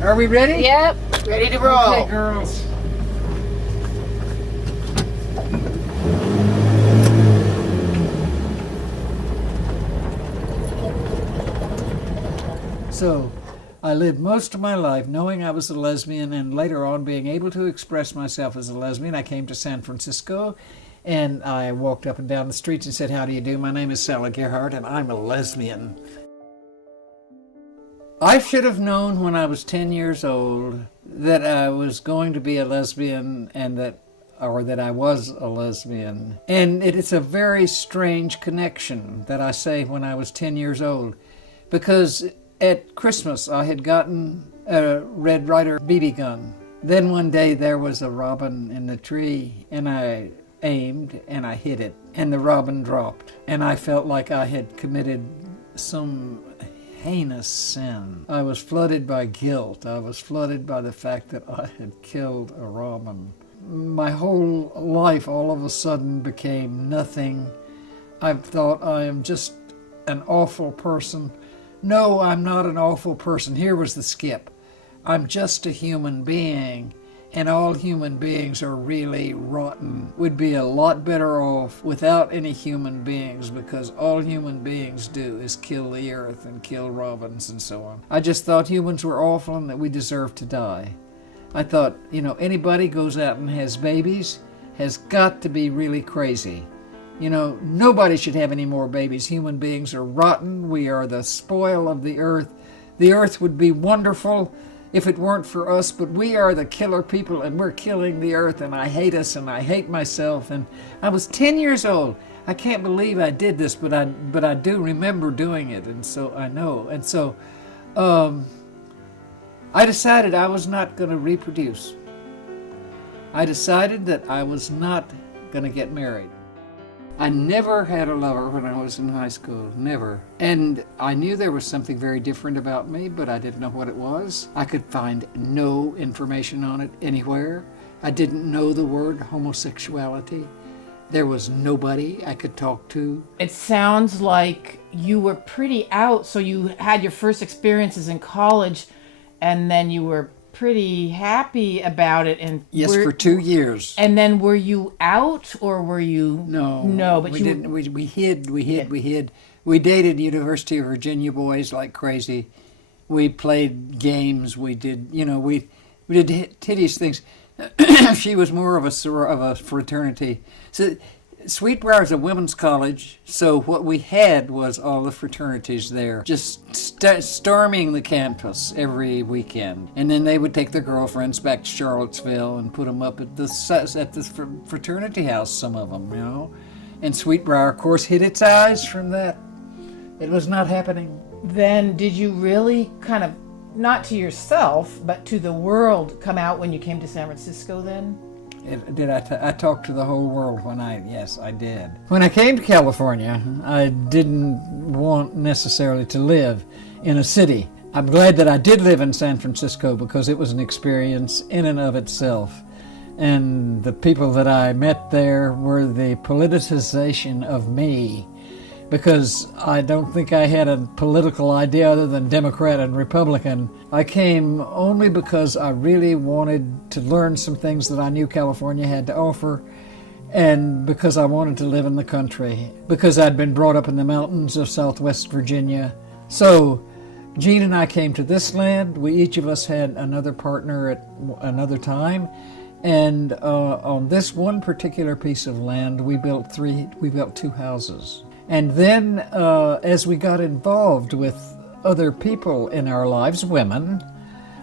Are we ready? Yep. Ready to roll. Okay, girls. So, I lived most of my life knowing I was a lesbian, and later on being able to express myself as a lesbian. I came to San Francisco and I walked up and down the streets and said, "How do you do? My name is Sally Gerhardt and I'm a lesbian." I should have known when I was 10 years old that I was going to be a lesbian and that I was a lesbian. And it's a very strange connection that I say when I was 10 years old, because at Christmas I had gotten a Red Ryder BB gun. Then one day there was a robin in the tree and I aimed and I hit it and the robin dropped, and I felt like I had committed some heinous sin. I was flooded by guilt. I was flooded by the fact that I had killed a robin. My whole life all of a sudden became nothing. I thought, I am just an awful person. No, I'm not an awful person. Here was the skip. I'm just a human being, and all human beings are really rotten. We'd be a lot better off without any human beings, because all human beings do is kill the earth and kill robins and so on. I just thought humans were awful and that we deserved to die. I thought, anybody goes out and has babies has got to be really crazy. Nobody should have any more babies. Human beings are rotten. We are the spoil of the earth. The earth would be wonderful if it weren't for us, but we are the killer people and we're killing the earth, and I hate us and I hate myself. And I was 10 years old. I can't believe I did this, but I do remember doing it, and so I know. And so I decided I was not going to reproduce. I decided that I was not going to get married. I never had a lover when I was in high school, never. And I knew there was something very different about me, but I didn't know what it was. I could find no information on it anywhere. I didn't know the word homosexuality. There was nobody I could talk to. It sounds like you were pretty out, so you had your first experiences in college, and then you were pretty happy about it. And yes, for 2 years. And then were you out, or were you? No, but we didn't. We hid. We dated University of Virginia boys like crazy. We played games. We did. We did hideous things. She was more of a fraternity. So Sweetbriar is a women's college, so what we had was all the fraternities there, just storming the campus every weekend. And then they would take their girlfriends back to Charlottesville and put them up at the fraternity house, some of them, And Sweetbriar, of course, hid its eyes from that. It was not happening. Then did you really kind of, not to yourself, but to the world, come out when you came to San Francisco then? I talked to the whole world yes, I did. When I came to California, I didn't want necessarily to live in a city. I'm glad that I did live in San Francisco, because it was an experience in and of itself. And the people that I met there were the politicization of me, because I don't think I had a political idea other than Democrat and Republican. I came only because I really wanted to learn some things that I knew California had to offer, and because I wanted to live in the country, because I'd been brought up in the mountains of Southwest Virginia. So Jean and I came to this land. We each of us had another partner at another time, and on this one particular piece of land, we built 2 houses. And then as we got involved with other people in our lives, women,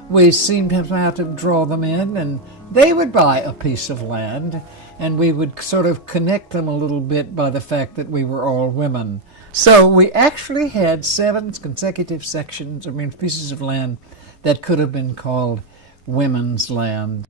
we seemed to have to draw them in, and they would buy a piece of land, and we would sort of connect them a little bit by the fact that we were all women. So we actually had 7 consecutive pieces of land that could have been called women's land.